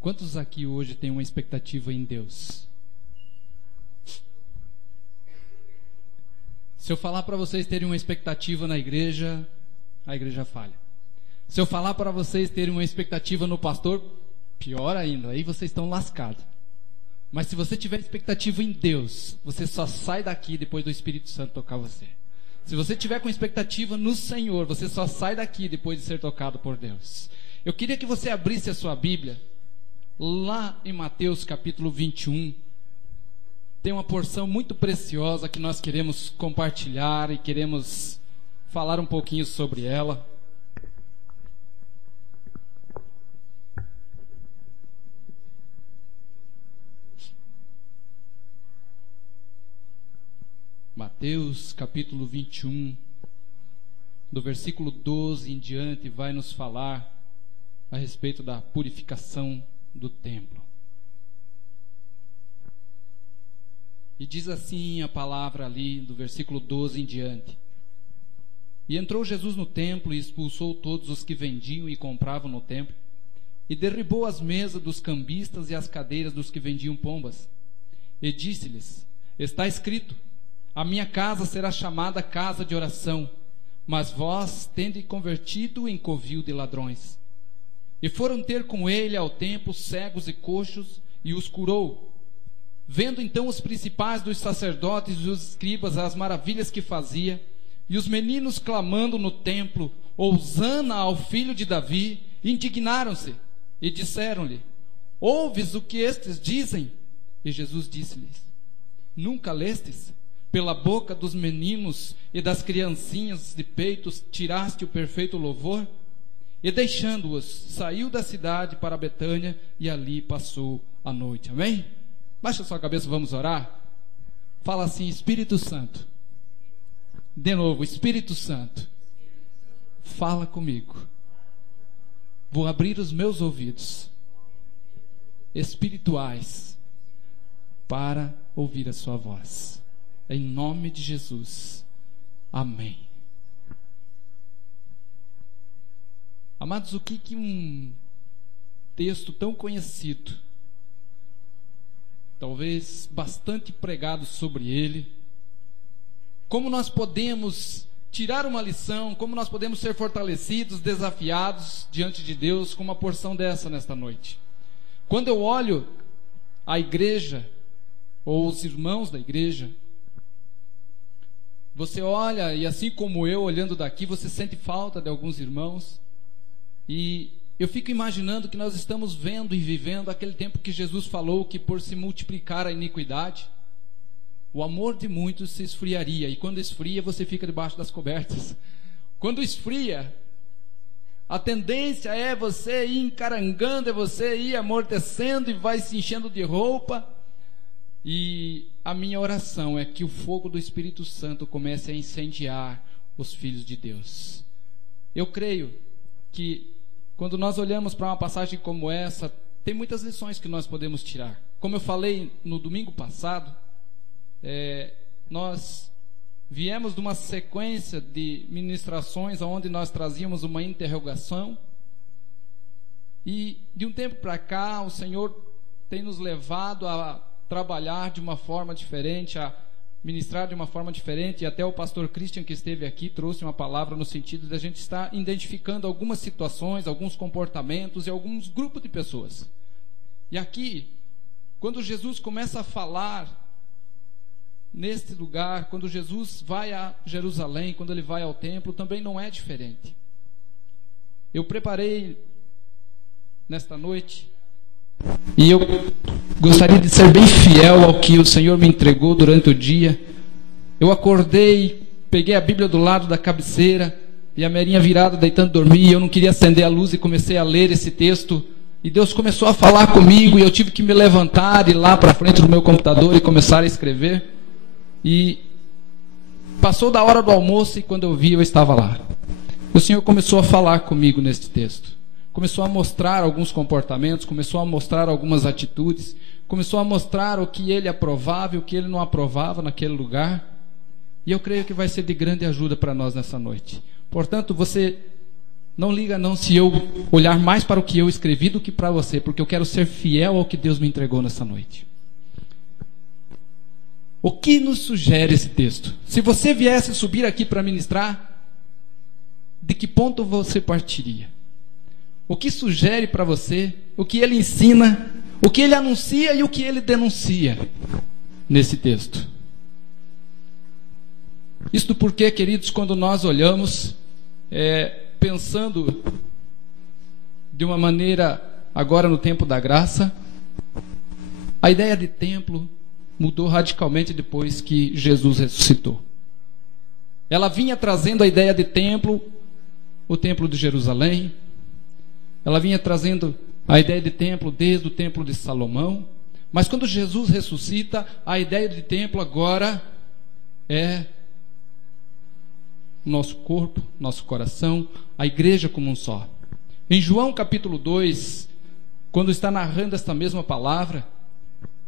Quantos aqui hoje têm uma expectativa em Deus? Se eu falar para vocês terem uma expectativa na igreja, a igreja falha. Se eu falar para vocês terem uma expectativa no pastor, pior ainda, aí vocês estão lascados. Mas se você tiver expectativa em Deus, você só sai daqui depois do Espírito Santo tocar você. Se você tiver com expectativa no Senhor, você só sai daqui depois de ser tocado por Deus. Eu queria que você abrisse a sua Bíblia, lá em Mateus capítulo 21. Tem uma porção muito preciosa que nós queremos compartilhar e queremos falar um pouquinho sobre ela. Mateus capítulo 21, do versículo 12 em diante, vai nos falar a respeito da purificação do templo. E diz assim a palavra ali, do versículo 12 em diante: E entrou Jesus no templo e expulsou todos os que vendiam e compravam no templo, e derribou as mesas dos cambistas e as cadeiras dos que vendiam pombas. E disse-lhes: Está escrito, a minha casa será chamada casa de oração, mas vós tende convertido em covil de ladrões. E foram ter com ele ao templo cegos e coxos, e os curou. Vendo então os principais dos sacerdotes e os escribas as maravilhas que fazia, e os meninos clamando no templo, Hosana ao filho de Davi, indignaram-se e disseram-lhe: Ouves o que estes dizem? E Jesus disse-lhes: Nunca lestes? Pela boca dos meninos e das criancinhas de peitos tiraste o perfeito louvor? E deixando-os, saiu da cidade para Betânia e ali passou a noite. Amém? Baixa sua cabeça, vamos orar. Fala assim: Espírito Santo. De novo, Espírito Santo, fala comigo. Vou abrir os meus ouvidos espirituais para ouvir a sua voz. Em nome de Jesus. Amém. Amados, o que um texto tão conhecido, talvez bastante pregado sobre ele, como nós podemos tirar uma lição, como nós podemos ser fortalecidos, desafiados diante de Deus com uma porção dessa nesta noite. Quando eu olho a igreja, ou os irmãos da igreja, você olha, e assim como eu, olhando daqui, você sente falta de alguns irmãos. E eu fico imaginando que nós estamos vendo e vivendo aquele tempo que Jesus falou que por se multiplicar a iniquidade, o amor de muitos se esfriaria. E quando esfria, você fica debaixo das cobertas. Quando esfria, a tendência é você ir encarangando, é você ir amortecendo e vai se enchendo de roupa. E a minha oração é que o fogo do Espírito Santo comece a incendiar os filhos de Deus. Eu creio que quando nós olhamos para uma passagem como essa, tem muitas lições que nós podemos tirar. Como eu falei no domingo passado, nós viemos de uma sequência de ministrações onde nós trazíamos uma interrogação, e de um tempo para cá o Senhor tem nos levado a trabalhar de uma forma diferente, a ministrar de uma forma diferente, e até o pastor Christian, que esteve aqui, trouxe uma palavra no sentido de a gente estar identificando algumas situações, alguns comportamentos e alguns grupos de pessoas. E aqui, quando Jesus começa a falar neste lugar, quando Jesus vai a Jerusalém, quando ele vai ao templo, também não é diferente. Eu preparei nesta noite, e eu gostaria de ser bem fiel ao que o Senhor me entregou durante o dia. Eu acordei, peguei a Bíblia do lado da cabeceira, e a Merinha virada, deitando dormir, e eu não queria acender a luz, e comecei a ler esse texto, e Deus começou a falar comigo, e eu tive que me levantar, ir lá para frente do meu computador e começar a escrever. E passou da hora do almoço, e quando eu vi, eu estava lá. O Senhor começou a falar comigo neste texto. Começou a mostrar alguns comportamentos, começou a mostrar algumas atitudes, começou a mostrar o que ele aprovava e o que ele não aprovava naquele lugar. E eu creio que vai ser de grande ajuda para nós nessa noite. Portanto, você Não liga não se eu olhar mais para o que eu escrevi do que para você, porque eu quero ser fiel ao que Deus me entregou nessa noite. O que nos sugere esse texto? Se você viesse subir aqui para ministrar, de que ponto você partiria? O que sugere para você? O que ele ensina? O que ele anuncia e o que ele denuncia nesse texto? Isto porque, queridos, quando nós olhamos, pensando de uma maneira, agora no tempo da graça, a ideia de templo mudou radicalmente depois que Jesus ressuscitou. Ela vinha trazendo a ideia de templo, o templo de Jerusalém. Ela vinha trazendo a ideia de templo desde o templo de Salomão. Mas quando Jesus ressuscita, a ideia de templo agora é nosso corpo, nosso coração, a igreja como um só. Em João capítulo 2, quando está narrando esta mesma palavra,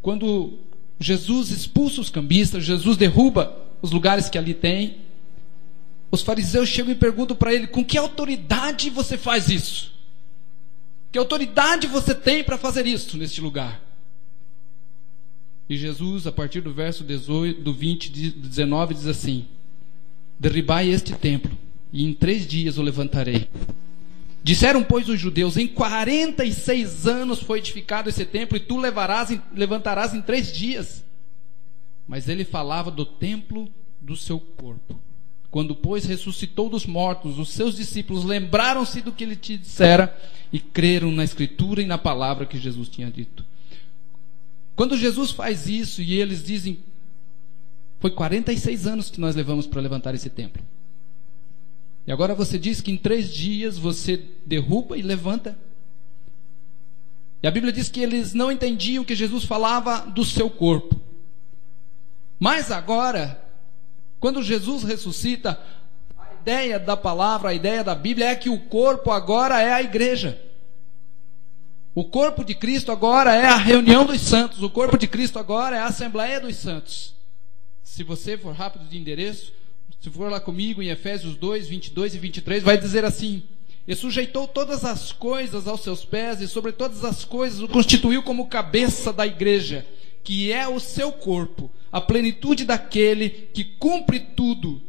quando Jesus expulsa os cambistas, Jesus derruba os lugares que ali tem, os fariseus chegam e perguntam para ele: com que autoridade você faz isso? Que autoridade você tem para fazer isso neste lugar? E Jesus, a partir do verso 18, do 19, diz assim: derribai este templo, e em 3 dias o levantarei. Disseram, pois, os judeus: em 46 anos foi edificado esse templo, e tu levantarás em 3 dias. Mas ele falava do templo do seu corpo. Quando, pois, ressuscitou dos mortos, os seus discípulos lembraram-se do que ele te dissera e creram na Escritura e na palavra que Jesus tinha dito. Quando Jesus faz isso e eles dizem: foi 46 anos que nós levamos para levantar esse templo. E agora você diz que em 3 dias você derruba e levanta. E a Bíblia diz que eles não entendiam que Jesus falava do seu corpo. Mas agora, quando Jesus ressuscita, a ideia da palavra, a ideia da Bíblia é que o corpo agora é a igreja. O corpo de Cristo agora é a reunião dos santos. O corpo de Cristo agora é a Assembleia dos Santos. Se você for rápido de endereço, se for lá comigo em Efésios 2, 22 e 23, vai dizer assim: e sujeitou todas as coisas aos seus pés, e sobre todas as coisas o constituiu como cabeça da igreja, que é o seu corpo, a plenitude daquele que cumpre tudo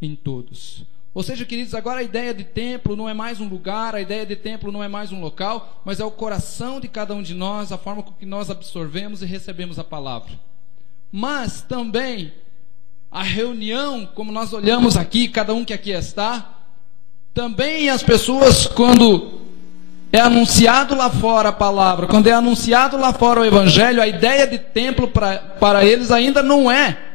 em todos. Ou seja, queridos, agora a ideia de templo não é mais um lugar, a ideia de templo não é mais um local, mas é o coração de cada um de nós, a forma com que nós absorvemos e recebemos a palavra. Mas também a reunião, como nós olhamos aqui, cada um que aqui está, também as pessoas, quando é anunciado lá fora a palavra, quando é anunciado lá fora o evangelho, a ideia de templo para eles ainda não é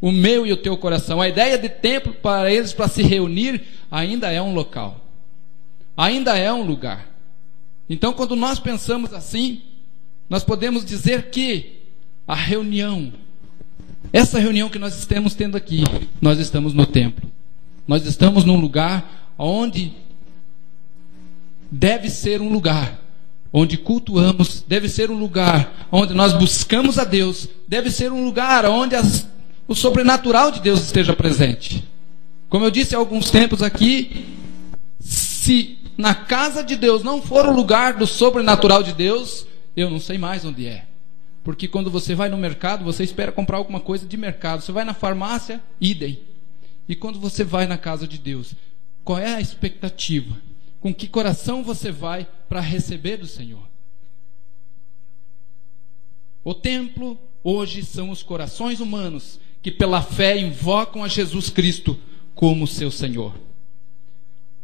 o meu e o teu coração. A ideia de templo para eles, para se reunir, ainda é um local, ainda é um lugar. Então, quando nós pensamos assim, nós podemos dizer que a reunião, essa reunião que nós estamos tendo aqui, nós estamos no templo. Nós estamos num lugar onde deve ser um lugar onde cultuamos, deve ser um lugar onde nós buscamos a Deus, deve ser um lugar onde o sobrenatural de Deus esteja presente. Como eu disse há alguns tempos aqui, se na casa de Deus não for o lugar do sobrenatural de Deus, eu não sei mais onde é. Porque quando você vai no mercado, você espera comprar alguma coisa de mercado. Você vai na farmácia, idem. E quando você vai na casa de Deus, qual é a expectativa? Com que coração você vai para receber do Senhor? O templo hoje são os corações humanos que pela fé invocam a Jesus Cristo como seu Senhor.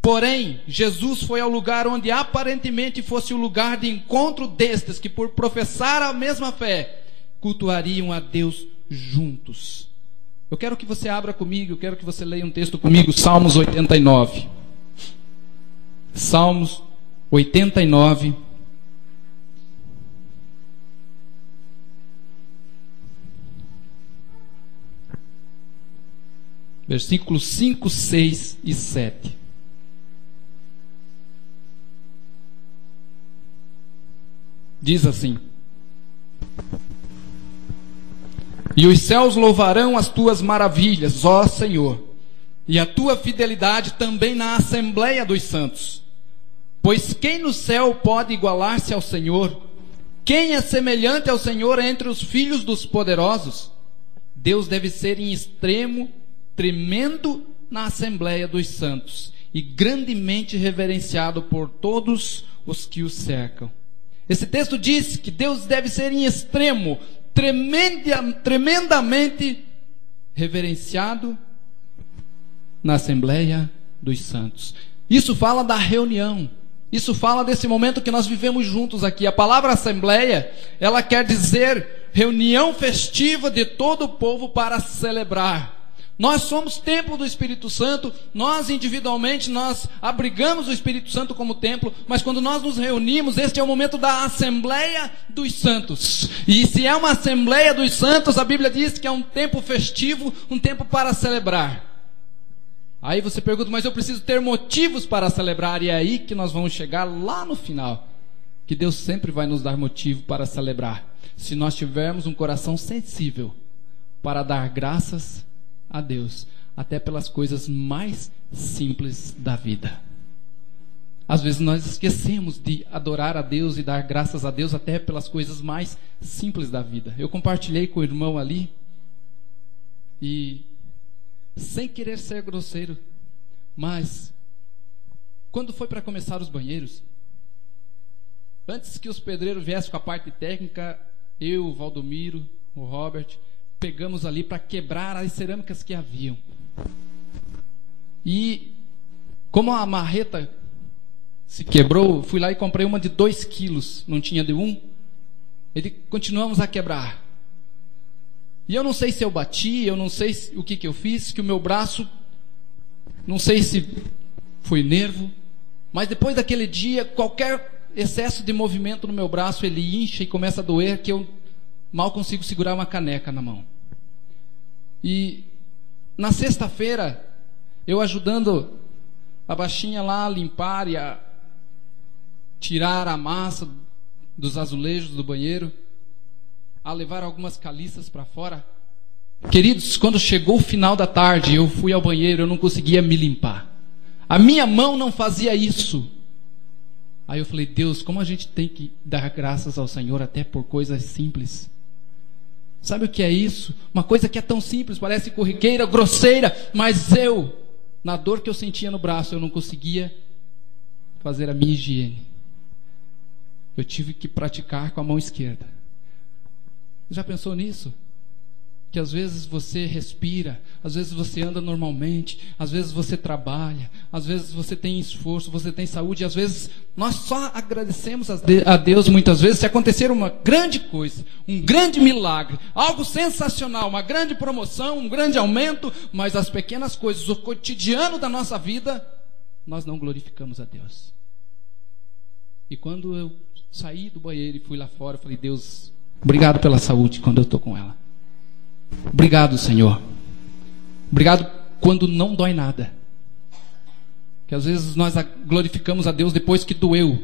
Porém, Jesus foi ao lugar onde aparentemente fosse o lugar de encontro destes que, por professar a mesma fé, cultuariam a Deus juntos. Eu quero que você abra comigo, eu quero que você leia um texto comigo, Salmos 89. Salmos 89. Versículos 5, 6 e 7. Diz assim: e os céus louvarão as tuas maravilhas, ó Senhor, e a tua fidelidade também na Assembleia dos Santos. Pois quem no céu pode igualar-se ao Senhor? Quem é semelhante ao Senhor entre os filhos dos poderosos? Deus deve ser em extremo tremendo na Assembleia dos Santos e grandemente reverenciado por todos os que o cercam. Esse texto diz que Deus deve ser em extremo, tremendamente reverenciado na Assembleia dos Santos. Isso fala da reunião. Isso fala desse momento que nós vivemos juntos aqui. A palavra assembleia, ela quer dizer reunião festiva de todo o povo para celebrar. Nós somos templo do Espírito Santo, nós individualmente, nós abrigamos o Espírito Santo como templo, mas quando nós nos reunimos, este é o momento da Assembleia dos Santos. E se é uma Assembleia dos Santos, a Bíblia diz que é um tempo festivo, um tempo para celebrar. Aí você pergunta, mas eu preciso ter motivos para celebrar, e é aí que nós vamos chegar lá no final, que Deus sempre vai nos dar motivo para celebrar, se nós tivermos um coração sensível para dar graças a Deus, até pelas coisas mais simples da vida. Às vezes nós esquecemos de adorar a Deus e dar graças a Deus até pelas coisas mais simples da vida. Eu compartilhei com o irmão ali, e sem querer ser grosseiro, mas quando foi para começar os banheiros, antes que os pedreiros viessem com a parte técnica, eu, o Valdomiro, o Robert, pegamos ali para quebrar as cerâmicas que haviam. E como a marreta se quebrou, fui lá e comprei uma de 2 quilos, não tinha de 1. Continuamos a quebrar. E eu não sei se eu bati, eu não sei o que eu fiz, que o meu braço, não sei se foi nervo, mas depois daquele dia, qualquer excesso de movimento no meu braço, ele incha e começa a doer, que eu mal consigo segurar uma caneca na mão. E na sexta-feira, eu ajudando a baixinha lá a limpar e a tirar a massa dos azulejos do banheiro, a levar algumas caliças para fora. Queridos, quando chegou o final da tarde, eu fui ao banheiro, eu não conseguia me limpar. A minha mão não fazia isso. Aí eu falei, Deus, como a gente tem que dar graças ao Senhor até por coisas simples. Sabe o que é isso? Uma coisa que é tão simples, parece corriqueira, grosseira, mas eu, na dor que eu sentia no braço, eu não conseguia fazer a minha higiene. Eu tive que praticar com a mão esquerda. Já pensou nisso? Que às vezes você respira, às vezes você anda normalmente, às vezes você trabalha, às vezes você tem esforço, você tem saúde, e às vezes nós só agradecemos a Deus muitas vezes se acontecer uma grande coisa, um grande milagre, algo sensacional, uma grande promoção, um grande aumento, mas as pequenas coisas, o cotidiano da nossa vida, nós não glorificamos a Deus. E quando eu saí do banheiro e fui lá fora, eu falei, Deus, obrigado pela saúde quando eu estou com ela. Obrigado, Senhor. Obrigado quando não dói nada. Que às vezes nós glorificamos a Deus depois que doeu.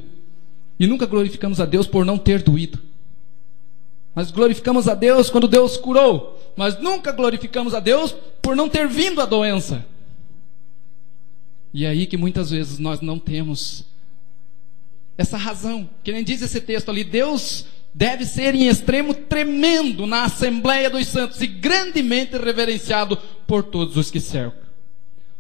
E nunca glorificamos a Deus por não ter doído. Nós glorificamos a Deus quando Deus curou. Mas nunca glorificamos a Deus por não ter vindo a doença. E é aí que muitas vezes nós não temos essa razão. Que nem diz esse texto ali, Deus deve ser em extremo tremendo na Assembleia dos Santos e grandemente reverenciado por todos os que cercam.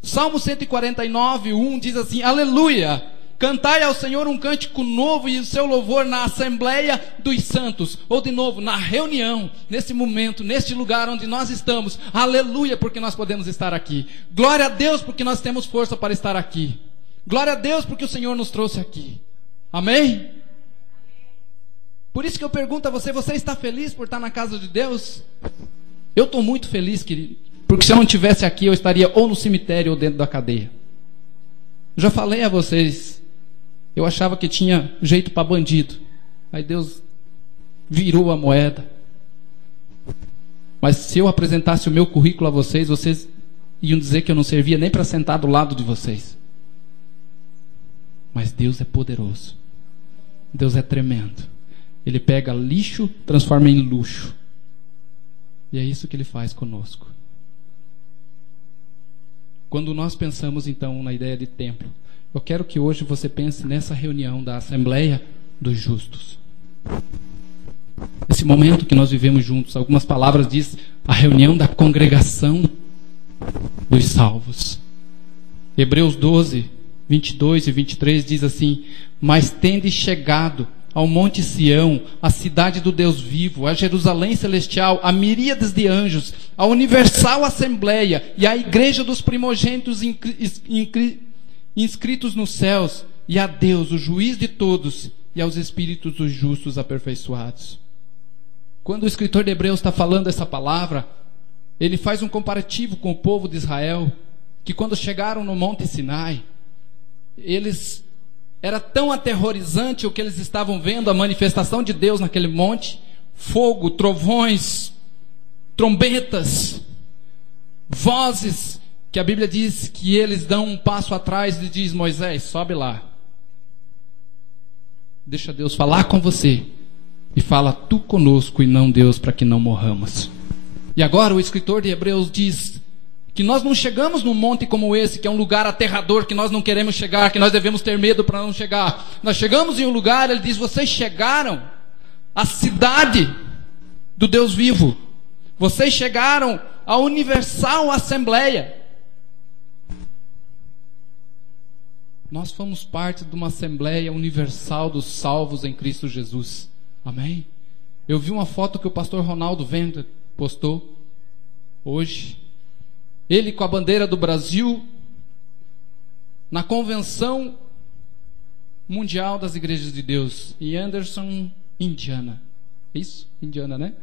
Salmo 149, 1 diz assim, aleluia, cantai ao Senhor um cântico novo e o seu louvor na Assembleia dos Santos. Ou de novo, na reunião, nesse momento, neste lugar onde nós estamos. Aleluia, porque nós podemos estar aqui. Glória a Deus, porque nós temos força para estar aqui. Glória a Deus, porque o Senhor nos trouxe aqui. Amém? Por isso que eu pergunto a você, você está feliz por estar na casa de Deus? Eu estou muito feliz, querido, porque se eu não estivesse aqui, eu estaria ou no cemitério ou dentro da cadeia. Eu já falei a vocês, eu achava que tinha jeito para bandido. Aí Deus virou a moeda. Mas se eu apresentasse o meu currículo a vocês, vocês iam dizer que eu não servia nem para sentar do lado de vocês. Mas Deus é poderoso. Deus é tremendo. Ele pega lixo, transforma em luxo. E é isso que Ele faz conosco. Quando nós pensamos então na ideia de templo, eu quero que hoje você pense nessa reunião da Assembleia dos Justos. Esse momento que nós vivemos juntos, algumas palavras diz a reunião da congregação dos salvos. Hebreus 12, 22 e 23 diz assim: mas tende chegado ao Monte Sião, à cidade do Deus vivo, a Jerusalém celestial, a miríades de anjos, a universal assembleia e a igreja dos primogênitos inscritos nos céus, e a Deus, o juiz de todos, e aos espíritos dos justos aperfeiçoados. Quando o escritor de Hebreus está falando essa palavra, ele faz um comparativo com o povo de Israel, que quando chegaram no Monte Sinai, era tão aterrorizante o que eles estavam vendo, a manifestação de Deus naquele monte, fogo, trovões, trombetas, vozes, que a Bíblia diz que eles dão um passo atrás e diz: Moisés, sobe lá, deixa Deus falar com você, e fala tu conosco e não Deus, para que não morramos. E agora o escritor de Hebreus diz que nós não chegamos num monte como esse, que é um lugar aterrador, que nós não queremos chegar, que nós devemos ter medo para não chegar. Nós chegamos em um lugar, ele diz: vocês chegaram à cidade do Deus vivo. Vocês chegaram à universal assembleia. Nós fomos parte de uma assembleia universal dos salvos em Cristo Jesus. Amém? Eu vi uma foto que o pastor Ronaldo Venda postou hoje. Ele com a bandeira do Brasil na Convenção Mundial das Igrejas de Deus em Anderson, Indiana. Isso? Indiana, né?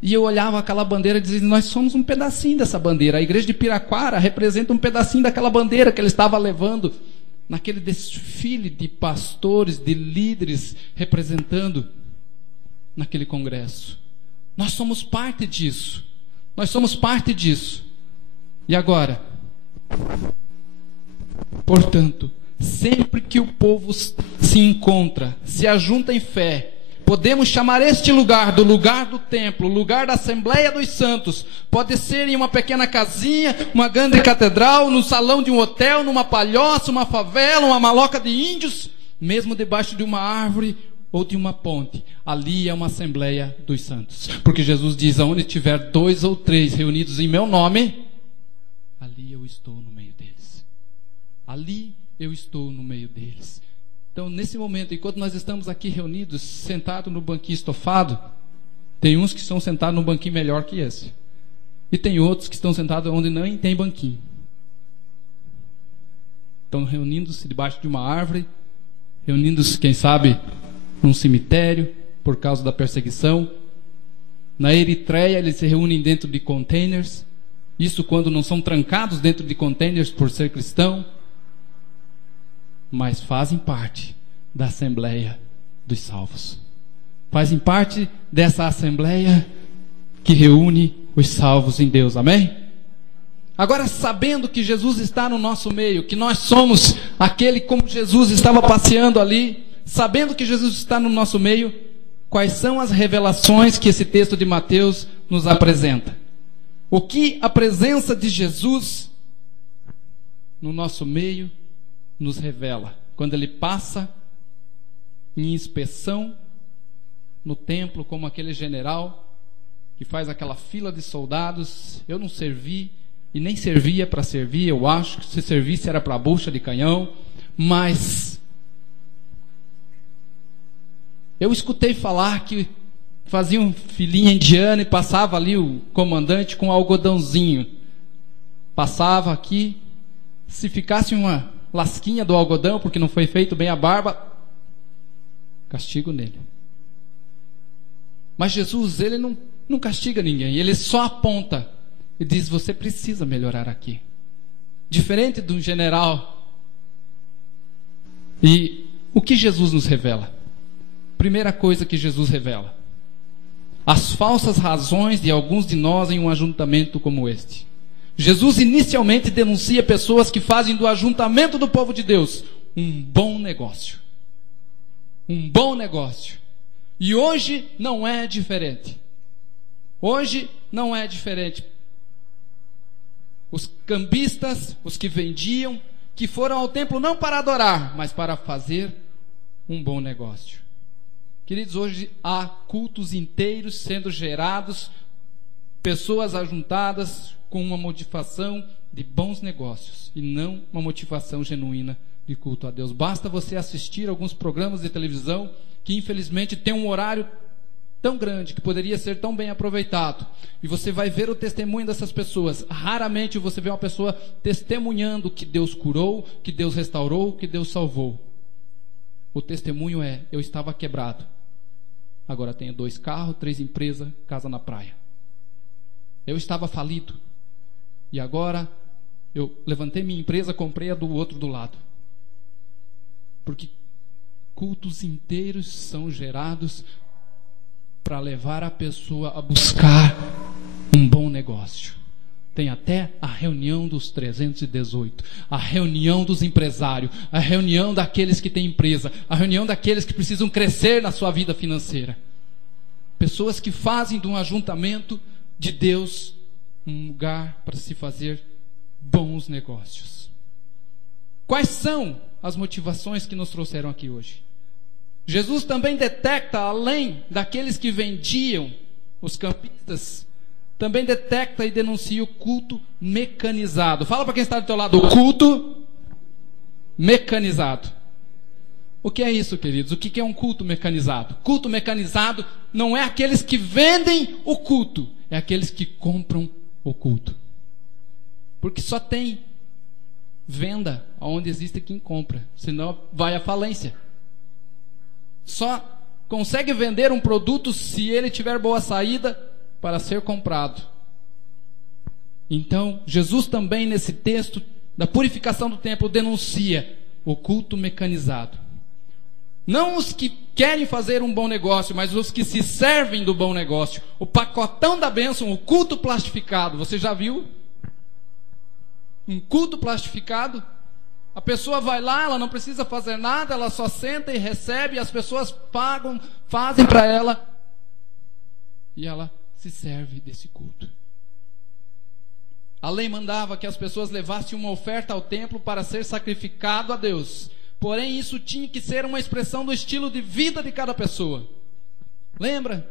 E eu olhava aquela bandeira e dizia: nós somos um pedacinho dessa bandeira. A igreja de Piraquara representa um pedacinho daquela bandeira que ele estava levando naquele desfile de pastores, de líderes representando naquele congresso. Nós somos parte disso. Nós somos parte disso. E agora? Portanto, sempre que o povo se encontra, se ajunta em fé, podemos chamar este lugar do lugar do templo, lugar da Assembleia dos Santos. Pode ser em uma pequena casinha, uma grande catedral, no salão de um hotel, numa palhoça, uma favela, uma maloca de índios, mesmo debaixo de uma árvore ou de uma ponte. Ali é uma Assembleia dos Santos. Porque Jesus diz: aonde tiver 2 ou 3 reunidos em meu nome, ali eu estou no meio deles. Ali eu estou no meio deles. Então, nesse momento, enquanto nós estamos aqui reunidos, sentados no banquinho estofado, tem uns que estão sentados num banquinho melhor que esse. E tem outros que estão sentados onde nem tem banquinho. Estão reunindo-se debaixo de uma árvore, reunindo-se, quem sabe, num cemitério, por causa da perseguição. Na Eritreia, eles se reúnem dentro de containers. Isso quando não são trancados dentro de containers por ser cristão. Mas fazem parte da Assembleia dos Salvos. Fazem parte dessa Assembleia que reúne os salvos em Deus. Amém? Agora, sabendo que Jesus está no nosso meio, que nós somos aquele como Jesus estava passeando ali, sabendo que Jesus está no nosso meio, quais são as revelações que esse texto de Mateus nos apresenta? O que a presença de Jesus no nosso meio nos revela? Quando ele passa em inspeção no templo, como aquele general que faz aquela fila de soldados. Eu não servi e nem servia para servir. Eu acho que se servisse era para a bucha de canhão. Mas eu escutei falar que faziam filinha indiana e passava ali o comandante com um algodãozinho. Passava aqui, se ficasse uma lasquinha do algodão, porque não foi feito bem a barba, castigo nele. Mas Jesus, ele não castiga ninguém, ele só aponta e diz: você precisa melhorar aqui. Diferente de um general. E o que Jesus nos revela? Primeira coisa que Jesus revela: as falsas razões de alguns de nós em um ajuntamento como este. Jesus inicialmente denuncia pessoas que fazem do ajuntamento do povo de Deus um bom negócio. Um bom negócio. E hoje não é diferente. Hoje não é diferente. os cambistas, os que vendiam, que foram ao templo não para adorar, mas para fazer um bom negócio. Queridos, hoje há cultos inteiros sendo gerados, pessoas ajuntadas com uma motivação de bons negócios e não uma motivação genuína de culto a Deus. Basta você assistir alguns programas de televisão que infelizmente tem um horário tão grande, que poderia ser tão bem aproveitado, e você vai ver o testemunho dessas pessoas. Raramente você vê uma pessoa testemunhando que Deus curou, que Deus restaurou, que Deus salvou. O testemunho é: eu estava quebrado, agora tenho 2 carros, 3 empresas, casa na praia. Eu estava falido, e agora eu levantei minha empresa, comprei a do outro do lado. Porque cultos inteiros são gerados para levar a pessoa a buscar um bom negócio. Tem até a reunião dos 318, a reunião dos empresários, a reunião daqueles que têm empresa, a reunião daqueles que precisam crescer na sua vida financeira. Pessoas que fazem de um ajuntamento de Deus um lugar para se fazer bons negócios. Quais são as motivações que nos trouxeram aqui hoje? Jesus também detecta, além daqueles que vendiam, os campistas, também detecta e denuncia o culto mecanizado. Fala para quem está do teu lado: o culto mecanizado. O que é isso, queridos? O que é um culto mecanizado? Culto mecanizado não é aqueles que vendem o culto, é aqueles que compram o culto. Porque só tem venda onde existe quem compra, senão vai à falência. Só consegue vender um produto se ele tiver boa saída para ser comprado. Então, Jesus também nesse texto da purificação do templo denuncia o culto mecanizado. Não os que querem fazer um bom negócio, mas os que se servem do bom negócio. O pacotão da bênção, o culto plastificado. Você já viu um culto plastificado? A pessoa vai lá, ela não precisa fazer nada, ela só senta e recebe, e as pessoas pagam, fazem para ela, e ela se serve desse culto. A lei mandava que as pessoas levassem uma oferta ao templo para ser sacrificado a Deus. Porém, isso tinha que ser uma expressão do estilo de vida de cada pessoa. Lembra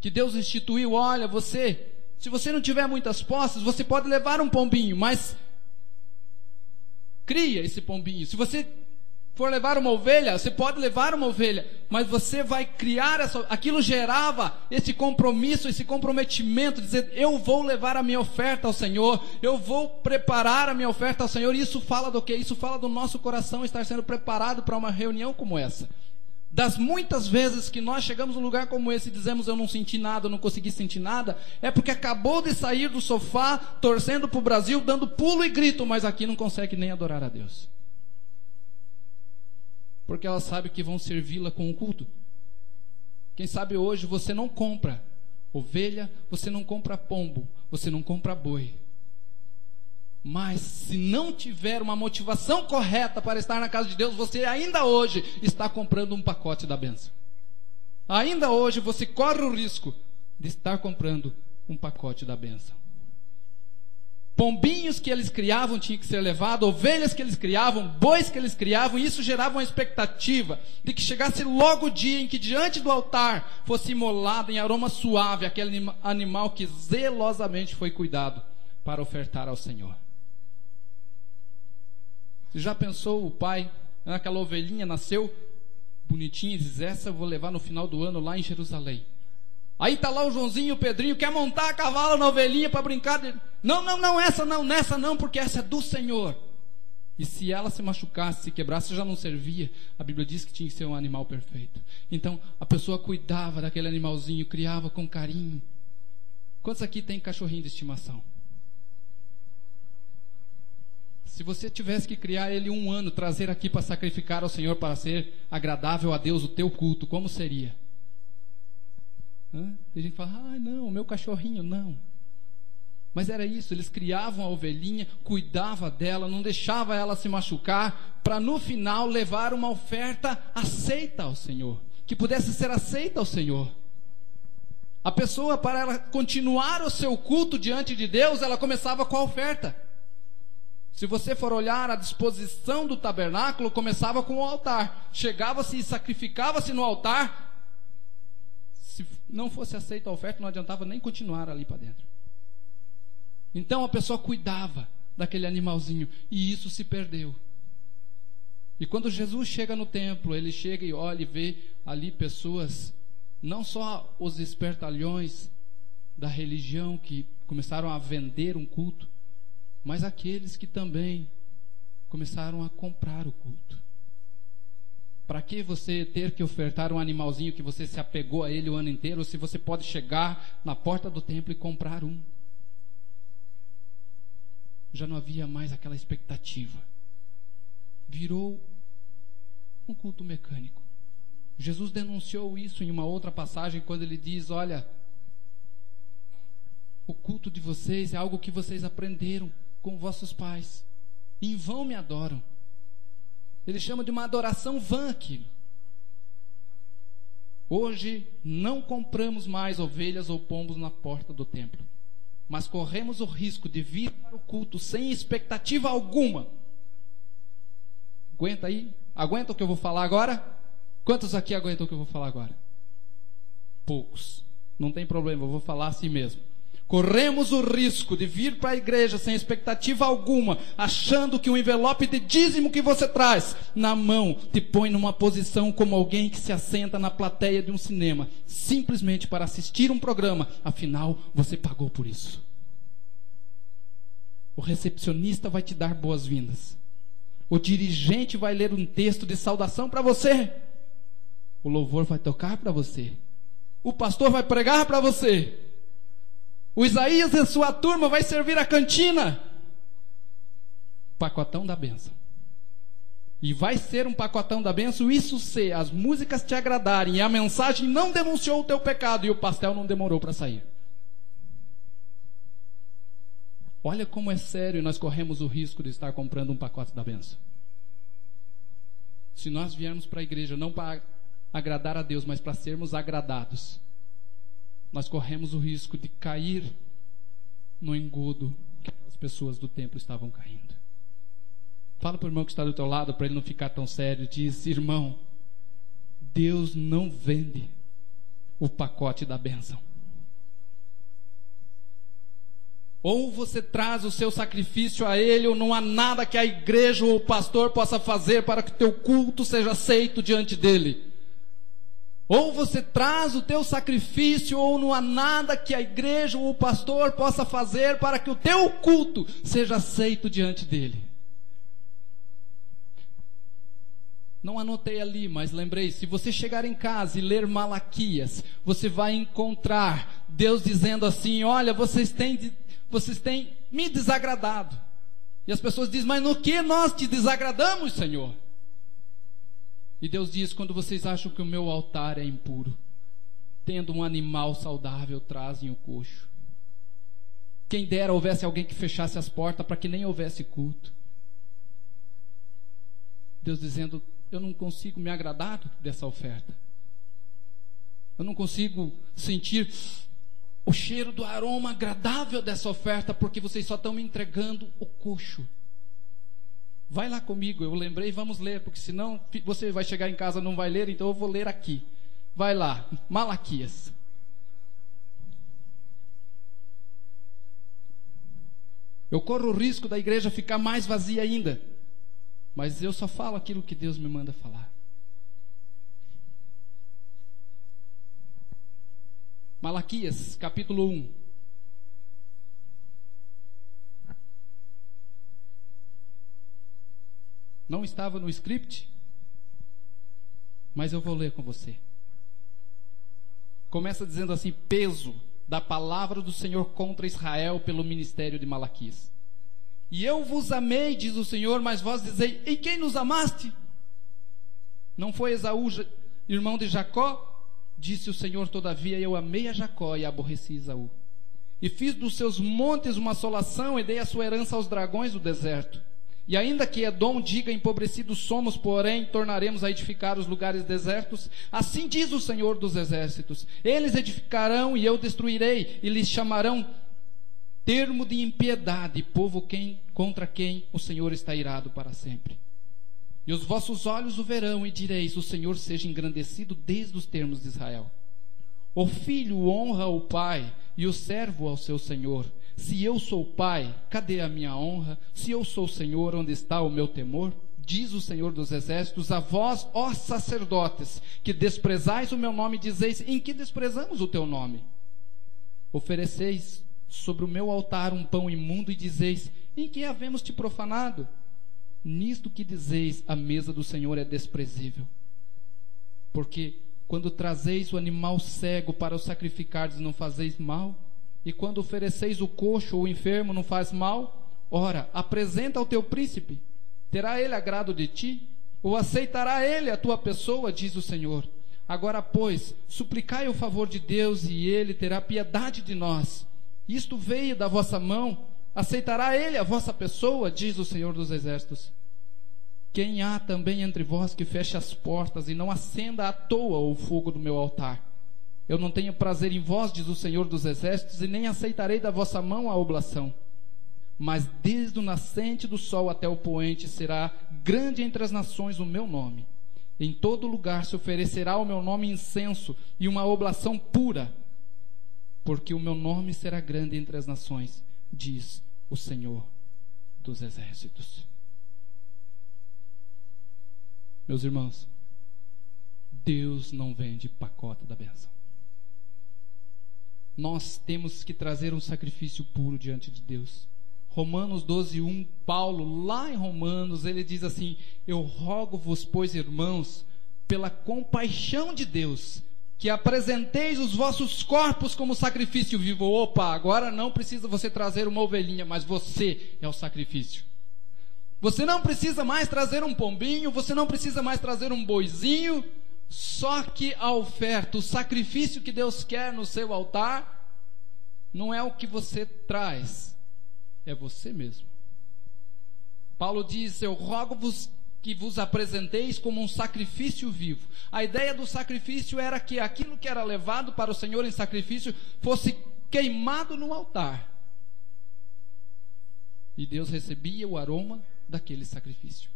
que Deus instituiu: olha, se você não tiver muitas posses, você pode levar um pombinho, mas cria esse pombinho. Se você for levar uma ovelha, você pode levar uma ovelha, mas você vai criar aquilo gerava esse compromisso, esse comprometimento, dizer: eu vou levar a minha oferta ao Senhor, eu vou preparar a minha oferta ao Senhor. E isso fala do quê? Isso fala do nosso coração estar sendo preparado para uma reunião como essa. Das muitas vezes que nós chegamos num lugar como esse e dizemos: eu não senti nada, eu não consegui sentir nada, é porque acabou de sair do sofá, torcendo para o Brasil, dando pulo e grito, mas aqui não consegue nem adorar a Deus. Porque ela sabe que vão servi-la com o culto. Quem sabe hoje você não compra ovelha, você não compra pombo, você não compra boi. Mas se não tiver uma motivação correta para estar na casa de Deus, você ainda hoje está comprando um pacote da bênção. Ainda hoje você corre o risco de estar comprando um pacote da bênção. Pombinhos que eles criavam tinham que ser levados, ovelhas que eles criavam, bois que eles criavam, e isso gerava uma expectativa de que chegasse logo o dia em que diante do altar fosse imolado em aroma suave aquele animal que zelosamente foi cuidado para ofertar ao Senhor. Você já pensou, o pai, aquela ovelhinha nasceu bonitinha e diz: essa eu vou levar no final do ano lá em Jerusalém. Aí está lá o Joãozinho e o Pedrinho, quer montar a cavalo na ovelhinha para brincar. Não, essa não, nessa não, porque essa é do Senhor. E se ela se machucasse, se quebrasse, já não servia. A Bíblia diz que tinha que ser um animal perfeito. Então, a pessoa cuidava daquele animalzinho, criava com carinho. Quantos aqui tem cachorrinho de estimação? Se você tivesse que criar ele 1 ano, trazer aqui para sacrificar ao Senhor, para ser agradável a Deus o teu culto, como seria? Tem gente que fala: não, o meu cachorrinho não. Mas era isso, eles criavam a ovelhinha, cuidavam dela, não deixava ela se machucar, para no final levar uma oferta aceita ao Senhor, que pudesse ser aceita ao Senhor. A pessoa, para ela continuar o seu culto diante de Deus, ela começava com a oferta. Se você for olhar a disposição do tabernáculo, começava com o altar. Chegava-se e sacrificava-se no altar. Se não fosse aceita a oferta, não adiantava nem continuar ali para dentro. Então a pessoa cuidava daquele animalzinho, e isso se perdeu. E quando Jesus chega no templo, ele chega e olha e vê ali pessoas, não só os espertalhões da religião que começaram a vender um culto, mas aqueles que também começaram a comprar o culto. Para que você ter que ofertar um animalzinho que você se apegou a ele o ano inteiro, se você pode chegar na porta do templo e comprar um? Já não havia mais aquela expectativa. Virou um culto mecânico. Jesus denunciou isso em uma outra passagem, quando ele diz: olha, o culto de vocês é algo que vocês aprenderam com vossos pais, em vão me adoram. Ele chama de uma adoração vã aquilo. Hoje não compramos mais ovelhas ou pombos na porta do templo, mas corremos o risco de vir para o culto sem expectativa alguma. Aguenta aí? Aguenta o que eu vou falar agora? Quantos aqui aguentam o que eu vou falar agora? Poucos. Não tem problema, eu vou falar assim mesmo. Corremos o risco de vir para a igreja sem expectativa alguma, achando que o envelope de dízimo que você traz na mão te põe numa posição como alguém que se assenta na plateia de um cinema, simplesmente para assistir um programa, afinal você pagou por isso. O recepcionista vai te dar boas-vindas. O dirigente vai ler um texto de saudação para você. O louvor vai tocar para você. O pastor vai pregar para você. O Isaías e sua turma vai servir a cantina. Pacotão da bênção. E vai ser um pacotão da bênção, isso se as músicas te agradarem e a mensagem não denunciou o teu pecado e o pastel não demorou para sair. Olha como é sério, e nós corremos o risco de estar comprando um pacote da bênção. Se nós viermos para a igreja não para agradar a Deus, mas para sermos agradados, nós corremos o risco de cair no engodo que as pessoas do templo estavam caindo. Fala para o irmão que está do teu lado, para ele não ficar tão sério. Diz: irmão, Deus não vende o pacote da bênção. Ou você traz o seu sacrifício a Ele, ou não há nada que a igreja ou o pastor possa fazer para que o teu culto seja aceito diante dEle. Ou você traz o teu sacrifício, ou não há nada que a igreja ou o pastor possa fazer para que o teu culto seja aceito diante dEle. Não anotei ali, mas lembrei, se você chegar em casa e ler Malaquias, você vai encontrar Deus dizendo assim: olha, vocês têm me desagradado. E as pessoas dizem: mas no que nós te desagradamos, Senhor? E Deus diz: quando vocês acham que o meu altar é impuro, tendo um animal saudável, trazem o coxo. Quem dera houvesse alguém que fechasse as portas para que nem houvesse culto. Deus dizendo: eu não consigo me agradar dessa oferta. Eu não consigo sentir o cheiro do aroma agradável dessa oferta, porque vocês só estão me entregando o coxo. Vai lá comigo, eu lembrei, vamos ler, porque senão você vai chegar em casa e não vai ler, então eu vou ler aqui. Vai lá, Malaquias. Eu corro o risco da igreja ficar mais vazia ainda, mas eu só falo aquilo que Deus me manda falar. Malaquias, capítulo 1. Não estava no script, mas eu vou ler com você. Começa dizendo assim: peso da palavra do Senhor contra Israel pelo ministério de Malaquias. E eu vos amei, diz o Senhor, mas vós dizei: em quem nos amaste? Não foi Esaú, irmão de Jacó? Disse o Senhor: todavia eu amei a Jacó e aborreci Esaú. E fiz dos seus montes uma assolação e dei a sua herança aos dragões do deserto. E ainda que Edom diga, empobrecidos somos, porém tornaremos a edificar os lugares desertos, assim diz o Senhor dos Exércitos: eles edificarão e eu destruirei, e lhes chamarão termo de impiedade, povo contra quem o Senhor está irado para sempre. E os vossos olhos o verão, e direis: o Senhor seja engrandecido desde os termos de Israel. O filho honra o pai, e o servo ao seu senhor. Se eu sou pai, cadê a minha honra? Se eu sou senhor, onde está o meu temor? Diz o Senhor dos Exércitos: a vós, ó sacerdotes, que desprezais o meu nome, dizeis: em que desprezamos o teu nome? Ofereceis sobre o meu altar um pão imundo, e dizeis: em que havemos te profanado? Nisto que dizeis, a mesa do Senhor é desprezível. Porque quando trazeis o animal cego para o sacrificardes, não fazeis mal? E quando ofereceis o coxo ou o enfermo, não faz mal? Ora, apresenta ao teu príncipe. Terá ele agrado de ti? Ou aceitará ele a tua pessoa, diz o Senhor? Agora, pois, suplicai o favor de Deus, e ele terá piedade de nós. Isto veio da vossa mão. Aceitará ele a vossa pessoa, diz o Senhor dos Exércitos. Quem há também entre vós que feche as portas e não acenda à toa o fogo do meu altar? Eu não tenho prazer em vós, diz o Senhor dos Exércitos, e nem aceitarei da vossa mão a oblação. Mas desde o nascente do sol até o poente será grande entre as nações o meu nome. Em todo lugar se oferecerá ao meu nome incenso e uma oblação pura, porque o meu nome será grande entre as nações, diz o Senhor dos Exércitos. Meus irmãos, Deus não vende pacote da bênção. Nós temos que trazer um sacrifício puro diante de Deus. Romanos 12:1, Paulo, lá em Romanos, ele diz assim: eu rogo-vos, pois, irmãos, pela compaixão de Deus, que apresenteis os vossos corpos como sacrifício vivo. Opa, agora não precisa você trazer uma ovelhinha, mas você é o sacrifício. Você não precisa mais trazer um pombinho, você não precisa mais trazer um boizinho. Só que a oferta, o sacrifício que Deus quer no seu altar, não é o que você traz, é você mesmo. Paulo diz: eu rogo-vos que vos apresenteis como um sacrifício vivo. A ideia do sacrifício era que aquilo que era levado para o Senhor em sacrifício fosse queimado no altar. E Deus recebia o aroma daquele sacrifício.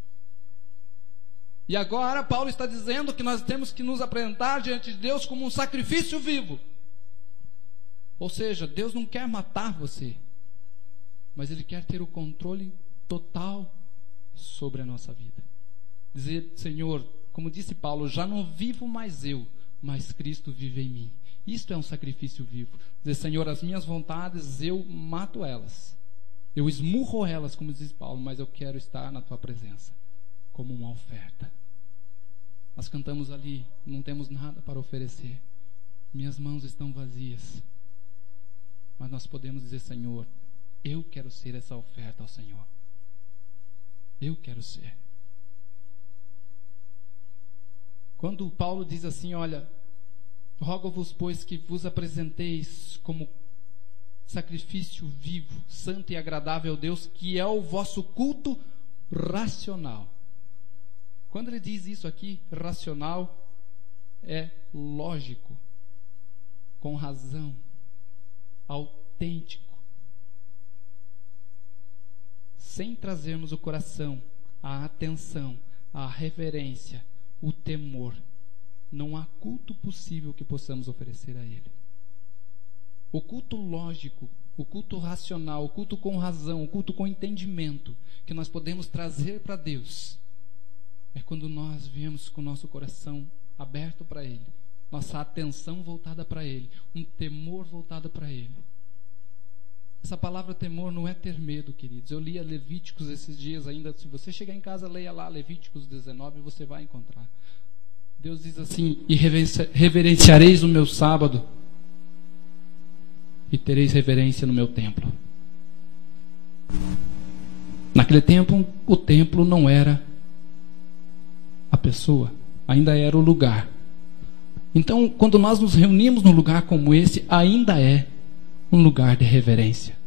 E agora Paulo está dizendo que nós temos que nos apresentar diante de Deus como um sacrifício vivo. Ou seja, Deus não quer matar você, mas Ele quer ter o controle total sobre a nossa vida. Dizer: Senhor, como disse Paulo, já não vivo mais eu, mas Cristo vive em mim. Isto é um sacrifício vivo. Dizer: Senhor, as minhas vontades, eu mato elas, eu esmurro elas, como diz Paulo, mas eu quero estar na tua presença como uma oferta. Nós cantamos ali: não temos nada para oferecer, minhas mãos estão vazias. Mas nós podemos dizer: Senhor, eu quero ser essa oferta ao Senhor. Eu quero ser. Quando Paulo diz assim: olha, rogo-vos, pois, que vos apresenteis como sacrifício vivo, santo e agradável a Deus, que é o vosso culto racional. Quando ele diz isso aqui, racional, é lógico, com razão, autêntico, sem trazermos o coração, a atenção, a reverência, o temor. Não há culto possível que possamos oferecer a Ele. O culto lógico, o culto racional, o culto com razão, o culto com entendimento que nós podemos trazer para Deus é quando nós viemos com o nosso coração aberto para Ele, nossa atenção voltada para Ele, um temor voltado para Ele. Essa palavra temor não é ter medo, queridos. Eu li a Levíticos esses dias ainda. Se você chegar em casa, leia lá Levíticos 19, você vai encontrar. Deus diz assim: e reverenciareis o meu sábado, e tereis reverência no meu templo. Naquele tempo, o templo não era a pessoa, ainda era o lugar. Então, quando nós nos reunimos num lugar como esse, ainda é um lugar de reverência.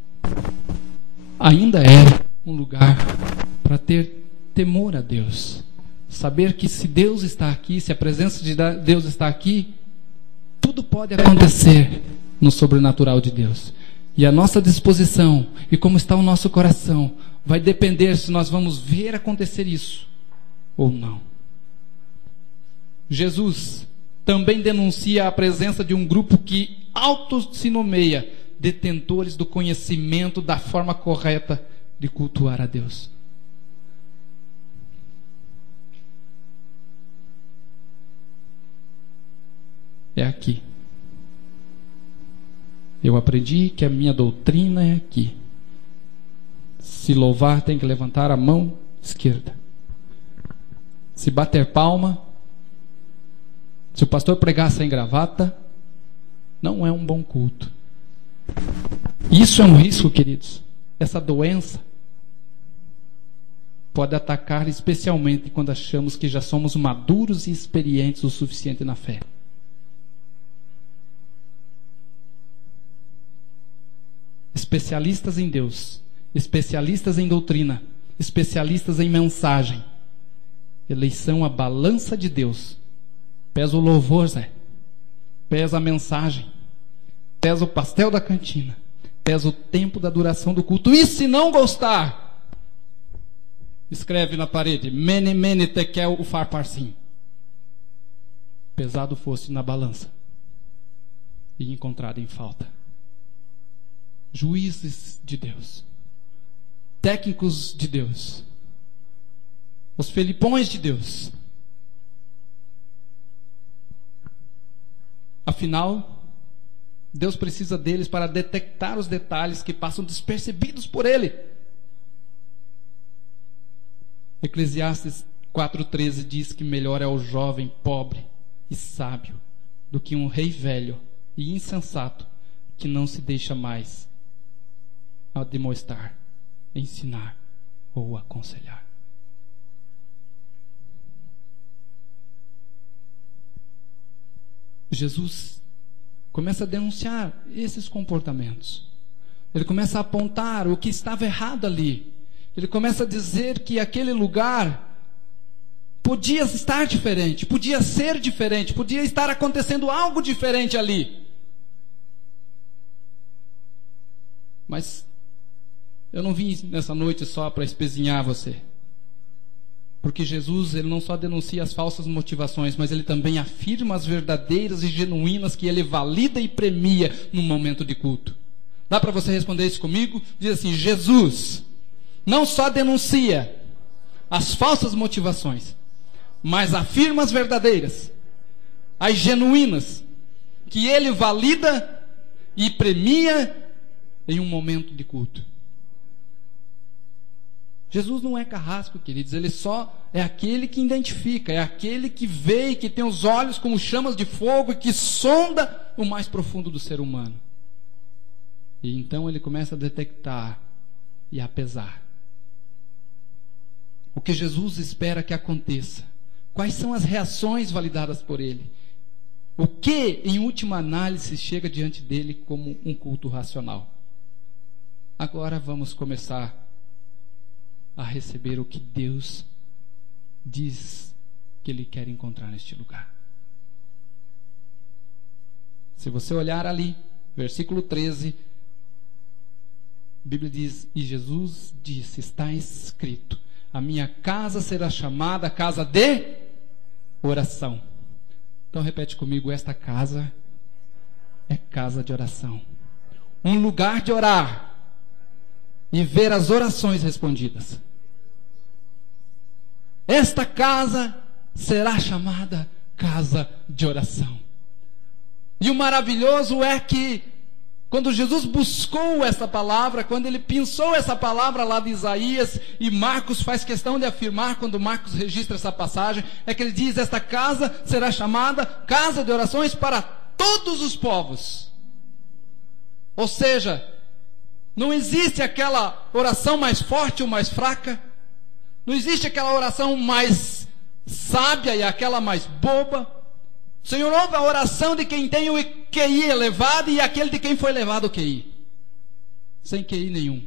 Ainda é um lugar para ter temor a Deus. Saber que se Deus está aqui, se a presença de Deus está aqui, tudo pode acontecer no sobrenatural de Deus. E a nossa disposição e como está o nosso coração vai depender se nós vamos ver acontecer isso ou não. Jesus também denuncia a presença de um grupo que auto se nomeia detentores do conhecimento da forma correta de cultuar a Deus. É aqui. Eu aprendi que a minha doutrina é aqui. Se louvar, tem que levantar a mão esquerda. Se bater palma, se o pastor pregar sem gravata, não é um bom culto. Isso é um risco, queridos. Essa doença pode atacar especialmente quando achamos que já somos maduros e experientes o suficiente na fé. Especialistas em Deus, especialistas em doutrina, especialistas em mensagem. Eleição a balança de Deus. Pesa o louvor, Zé. Pesa a mensagem. Pesa o pastel da cantina. Pesa o tempo da duração do culto. E se não gostar, escreve na parede: Mene, mene, tekel, ufarparsim. Pesado fosse na balança e encontrado em falta. Juízes de Deus, técnicos de Deus, os Felipões de Deus. Afinal, Deus precisa deles para detectar os detalhes que passam despercebidos por Ele. Eclesiastes 4,13 diz que melhor é o jovem pobre e sábio do que um rei velho e insensato que não se deixa mais a demonstrar, ensinar ou aconselhar. Jesus começa a denunciar esses comportamentos. Ele começa a apontar o que estava errado ali. Ele começa a dizer que aquele lugar podia estar diferente, podia ser diferente, podia estar acontecendo algo diferente ali. Mas eu não vim nessa noite só para espezinhar você. Porque Jesus, ele não só denuncia as falsas motivações, mas ele também afirma as verdadeiras e genuínas que ele valida e premia no momento de culto. Dá para você responder isso comigo? Diz assim: Jesus não só denuncia as falsas motivações, mas afirma as verdadeiras, as genuínas, que ele valida e premia em um momento de culto. Jesus não é carrasco, queridos, ele só é aquele que identifica, é aquele que vê e que tem os olhos como chamas de fogo e que sonda o mais profundo do ser humano. E então ele começa a detectar e a pesar. O que Jesus espera que aconteça? Quais são as reações validadas por ele? O que, em última análise, chega diante dele como um culto racional? Agora vamos começar a receber o que Deus diz que Ele quer encontrar neste lugar. Se você olhar ali, versículo 13, a Bíblia diz: e Jesus disse, está escrito, a minha casa será chamada casa de oração. Então repete comigo: esta casa é casa de oração. Um lugar de orar e ver as orações respondidas. Esta casa será chamada casa de oração. E o maravilhoso é que quando Jesus buscou essa palavra, quando ele pensou essa palavra lá de Isaías, e Marcos faz questão de afirmar, quando Marcos registra essa passagem, é que ele diz: esta casa será chamada casa de orações para todos os povos. Ou seja, não existe aquela oração mais forte ou mais fraca, não existe aquela oração mais sábia e aquela mais boba. O Senhor ouve a oração de quem tem o QI elevado e aquele de quem foi elevado o QI, sem QI nenhum.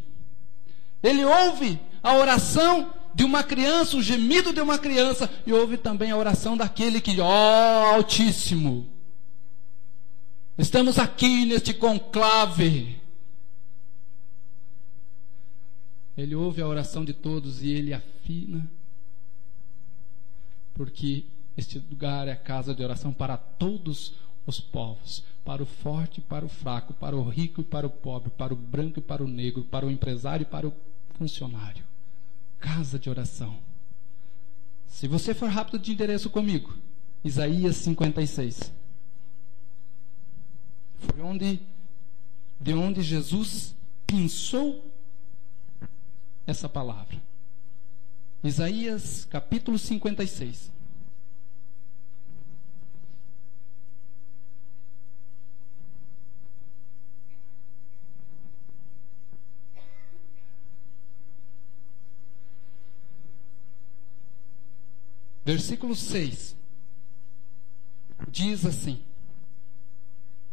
Ele ouve a oração de uma criança, o gemido de uma criança, e houve também a oração daquele que, ó Altíssimo, estamos aqui neste conclave. Ele ouve a oração de todos e ele afina, porque este lugar é a casa de oração para todos os povos, para o forte e para o fraco, para o rico e para o pobre, para o branco e para o negro, para o empresário e para o funcionário. Casa de oração. Se você for rápido de endereço comigo, Isaías 56. Foi de onde Jesus pensou essa palavra. Isaías capítulo 56. Versículo 6. Diz assim: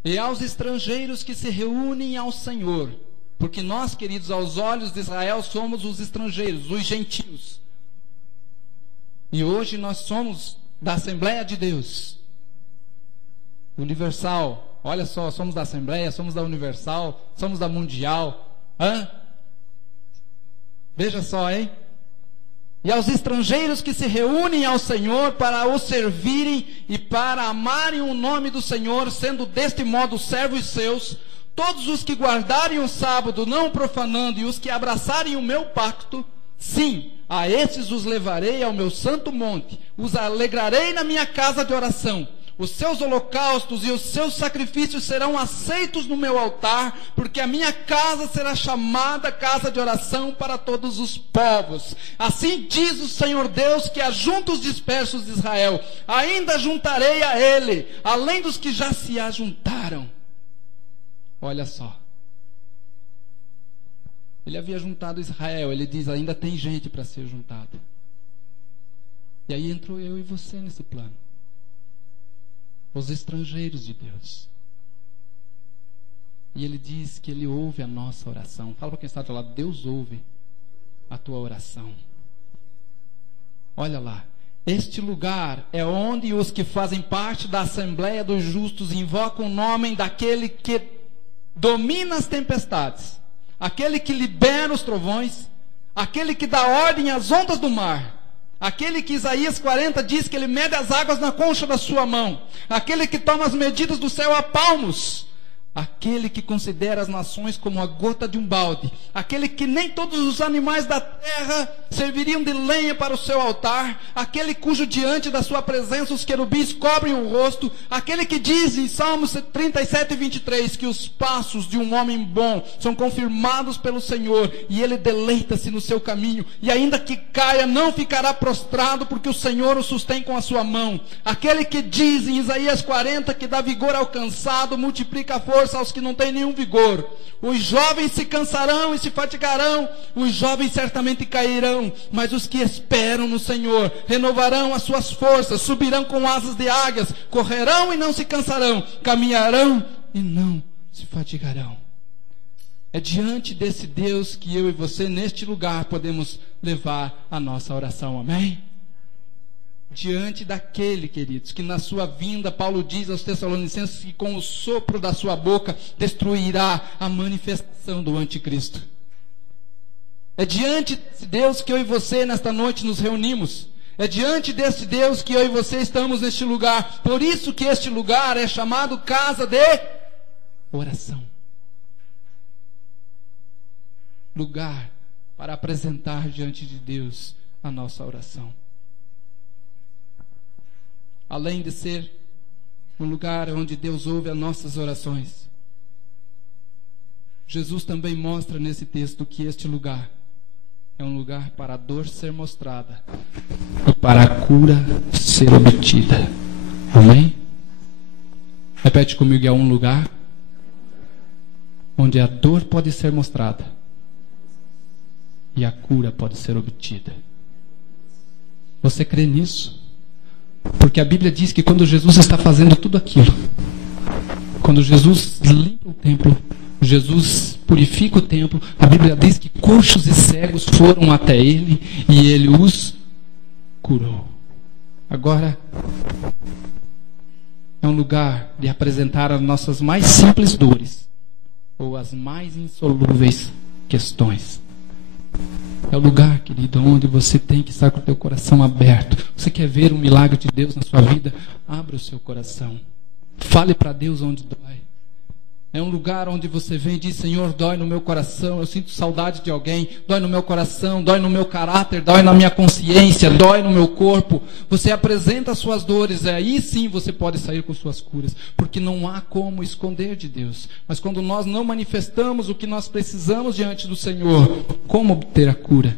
e aos estrangeiros que se reúnem ao Senhor, porque nós, queridos, aos olhos de Israel, somos os estrangeiros, os gentios. E hoje nós somos da Assembleia de Deus Universal. Olha só, somos da Assembleia, somos da Universal, somos da Mundial. Veja só, hein? E aos estrangeiros que se reúnem ao Senhor para o servirem e para amarem o nome do Senhor, sendo deste modo servos seus, todos os que guardarem o sábado, não o profanando, e os que abraçarem o meu pacto, sim, a esses os levarei ao meu santo monte, os alegrarei na minha casa de oração. Os seus holocaustos e os seus sacrifícios serão aceitos no meu altar, porque a minha casa será chamada casa de oração para todos os povos. Assim diz o Senhor Deus, que ajunta os dispersos de Israel. Ainda juntarei a ele, além dos que já se ajuntaram. Olha só. Ele havia juntado Israel, ele diz, ainda tem gente para ser juntada. E aí entrou eu e você nesse plano. Os estrangeiros de Deus. E ele diz que ele ouve a nossa oração. Fala para quem está do lado, Deus ouve a tua oração. Olha lá, este lugar é onde os que fazem parte da Assembleia dos Justos invocam o nome daquele que domina as tempestades, aquele que libera os trovões, aquele que dá ordem às ondas do mar, aquele que Isaías 40 diz que ele mede as águas na concha da sua mão, aquele que toma as medidas do céu a palmos, aquele que considera as nações como a gota de um balde, aquele que nem todos os animais da terra serviriam de lenha para o seu altar, aquele cujo diante da sua presença os querubins cobrem o rosto, aquele que diz em Salmos 37 e 23 que os passos de um homem bom são confirmados pelo Senhor e ele deleita-se no seu caminho, e ainda que caia não ficará prostrado, porque o Senhor o sustém com a sua mão, aquele que diz em Isaías 40 que dá vigor ao cansado, multiplica a força aos que não têm nenhum vigor. Os jovens se cansarão e se fatigarão, os jovens certamente cairão, mas os que esperam no Senhor renovarão as suas forças, subirão com asas de águias, correrão e não se cansarão, caminharão e não se fatigarão. É diante desse Deus que eu e você neste lugar podemos levar a nossa oração, amém? Diante daquele, queridos, que na sua vinda, Paulo diz aos Tessalonicenses que com o sopro da sua boca destruirá a manifestação do anticristo. É diante desse Deus que eu e você nesta noite nos reunimos. É diante desse Deus que eu e você estamos neste lugar. Por isso que este lugar é chamado casa de oração. Lugar para apresentar diante de Deus a nossa oração. Além de ser um lugar onde Deus ouve as nossas orações, Jesus também mostra nesse texto que este lugar é um lugar para a dor ser mostrada e para a cura ser obtida. Amém? Repete comigo, é um lugar onde a dor pode ser mostrada e a cura pode ser obtida. Você crê nisso? Porque a Bíblia diz que quando Jesus está fazendo tudo aquilo, quando Jesus limpa o templo, Jesus purifica o templo. A Bíblia diz que coxos e cegos foram até ele e ele os curou. Agora é um lugar de apresentar as nossas mais simples dores ou as mais insolúveis questões. É o lugar, querido, onde você tem que estar com o teu coração aberto. Você quer ver um milagre de Deus na sua vida? Abra o seu coração. Fale para Deus onde dói. É um lugar onde você vem e diz: Senhor, dói no meu coração, eu sinto saudade de alguém, dói no meu coração, dói no meu caráter, dói na minha consciência, dói no meu corpo. Você apresenta as suas dores, aí sim você pode sair com suas curas, porque não há como esconder de Deus. Mas quando nós não manifestamos o que nós precisamos diante do Senhor, como obter a cura?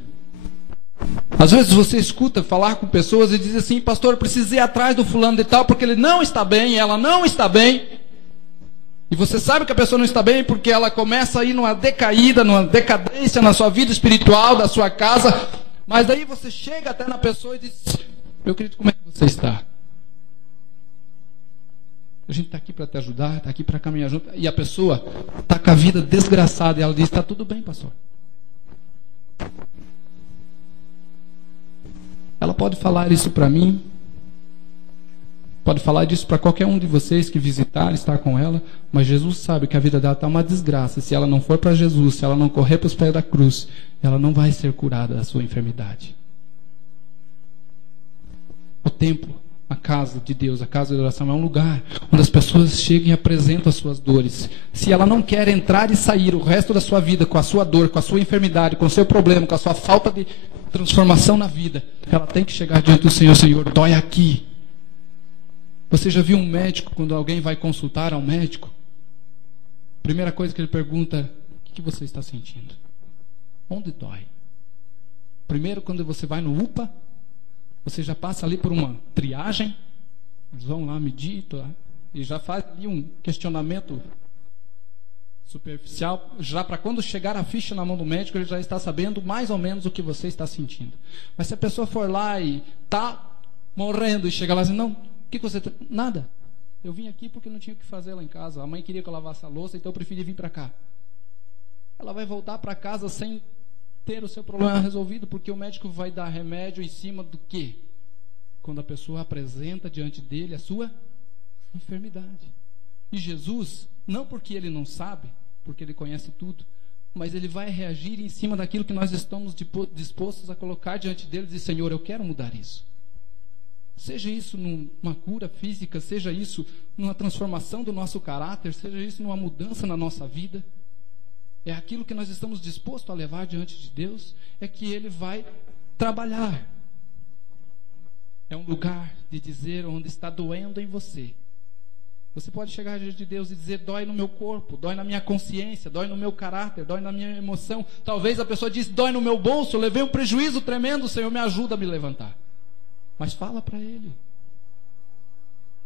Às vezes você escuta falar com pessoas e diz assim: pastor, eu preciso ir atrás do fulano de tal, porque ele não está bem, ela não está bem. E você sabe que a pessoa não está bem porque ela começa a ir numa decaída, numa decadência na sua vida espiritual, da sua casa. Mas daí você chega até na pessoa e diz: meu querido, como é que você está? A gente está aqui para te ajudar, está aqui para caminhar junto. E a pessoa está com a vida desgraçada e ela diz: está tudo bem, pastor. Ela pode falar isso para mim, pode falar disso para qualquer um de vocês que visitar, estar com ela, mas Jesus sabe que a vida dela está uma desgraça. Se ela não for para Jesus, se ela não correr para os pés da cruz, ela não vai ser curada da sua enfermidade. O templo, a casa de Deus, a casa de oração, é um lugar onde as pessoas chegam e apresentam as suas dores. Se ela não quer entrar e sair o resto da sua vida com a sua dor, com a sua enfermidade, com o seu problema, com a sua falta de transformação na vida, ela tem que chegar diante do Senhor: Senhor, dói aqui. Você já viu um médico, quando alguém vai consultar ao médico, a primeira coisa que ele pergunta: o que você está sentindo? Onde dói? Primeiro, quando você vai no UPA, você já passa ali por uma triagem, eles vão lá medir e já faz ali um questionamento superficial, já para quando chegar a ficha na mão do médico, ele já está sabendo mais ou menos o que você está sentindo. Mas se a pessoa for lá e está morrendo e chega lá e diz: não, o que você tem? Nada. Eu vim aqui porque não tinha o que fazer lá em casa. A mãe queria que eu lavasse a louça, então eu preferi vir para cá. Ela vai voltar para casa sem ter o seu problema resolvido, porque o médico vai dar remédio em cima do quê? Quando a pessoa apresenta diante dele a sua enfermidade. E Jesus, não porque ele não sabe, porque ele conhece tudo, mas ele vai reagir em cima daquilo que nós estamos dispostos a colocar diante dele e dizer: Senhor, eu quero mudar isso. Seja isso numa cura física, seja isso numa transformação do nosso caráter, seja isso numa mudança na nossa vida. É aquilo que nós estamos dispostos a levar diante de Deus, é que Ele vai trabalhar. É um lugar de dizer onde está doendo em você. Você pode chegar diante de Deus e dizer: dói no meu corpo, dói na minha consciência, dói no meu caráter, dói na minha emoção. Talvez a pessoa diz: dói no meu bolso, eu levei um prejuízo tremendo, o Senhor me ajuda a me levantar. Mas fala para Ele.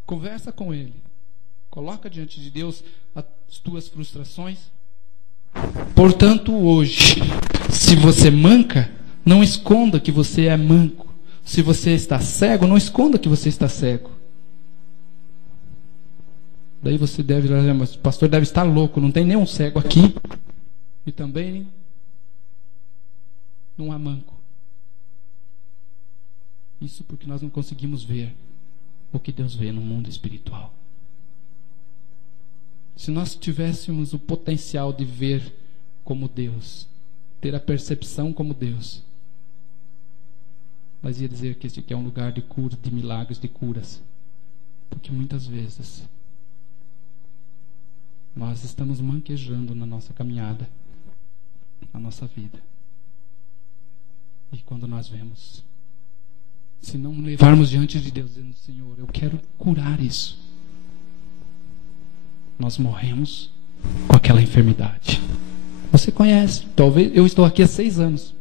Conversa com Ele. Coloca diante de Deus as tuas frustrações. Portanto, hoje, se você manca, não esconda que você é manco. Se você está cego, não esconda que você está cego. Daí você deve dizer: mas o pastor deve estar louco, não tem nenhum cego aqui. E também não há manco. Isso porque nós não conseguimos ver o que Deus vê no mundo espiritual. Se nós tivéssemos o potencial de ver como Deus, ter a percepção como Deus, nós ia dizer que este aqui é um lugar de cura, de milagres, de curas. Porque muitas vezes nós estamos manquejando na nossa caminhada, na nossa vida. E quando nós vemos, se não levarmos diante de Deus dizendo: Senhor, eu quero curar isso, nós morremos com aquela enfermidade. Você conhece, talvez, eu estou aqui há 6 anos.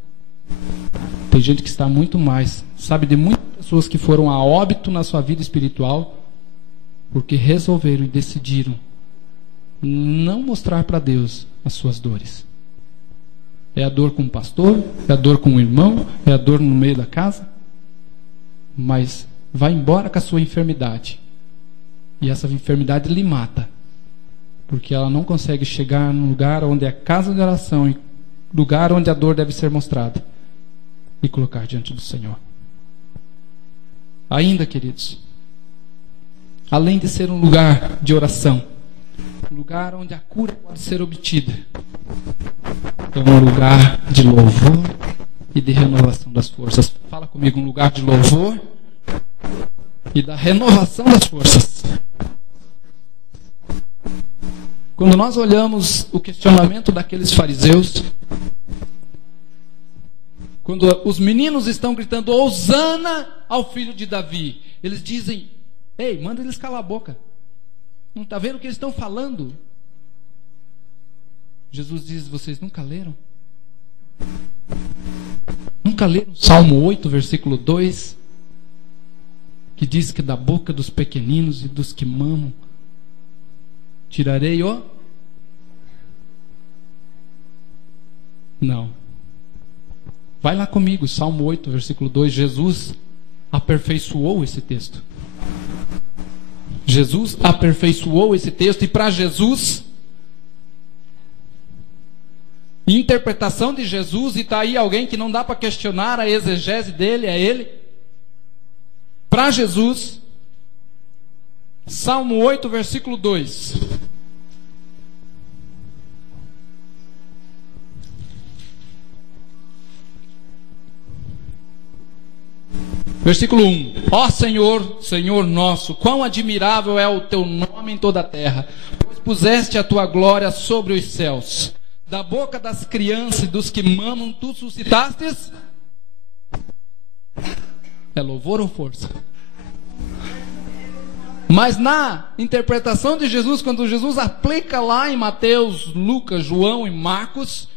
Tem gente que está muito mais, sabe de muitas pessoas que foram a óbito na sua vida espiritual, porque resolveram e decidiram não mostrar para Deus as suas dores. É a dor com o pastor, é a dor com o irmão, é a dor no meio da casa, mas vai embora com a sua enfermidade, e essa enfermidade lhe mata. Porque ela não consegue chegar no lugar onde é a casa de oração, e lugar onde a dor deve ser mostrada, e colocar diante do Senhor. Ainda, queridos, além de ser um lugar de oração, um lugar onde a cura pode ser obtida, é um lugar de louvor e de renovação das forças. Fala comigo, um lugar de louvor e da renovação das forças. Quando nós olhamos o questionamento daqueles fariseus, quando os meninos estão gritando Hosana ao filho de Davi, eles dizem: ei, manda eles calar a boca. Não está vendo o que eles estão falando? Jesus diz: vocês nunca leram? Nunca leram Salmo 8, versículo 2? Que diz que da boca dos pequeninos e dos que mamam tirarei o... Não. Vai lá comigo, Salmo 8, versículo 2. Jesus aperfeiçoou esse texto. Jesus aperfeiçoou esse texto, e para Jesus, interpretação de Jesus, e está aí alguém que não dá para questionar a exegese dele, é ele. Para Jesus, Salmo 8, versículo 2. Versículo 1. Ó Senhor, Senhor nosso, quão admirável é o teu nome em toda a terra, pois puseste a tua glória sobre os céus. Da boca das crianças e dos que mamam, tu suscitastes. É louvor ou força? Mas na interpretação de Jesus, quando Jesus aplica lá em Mateus, Lucas, João e Marcos,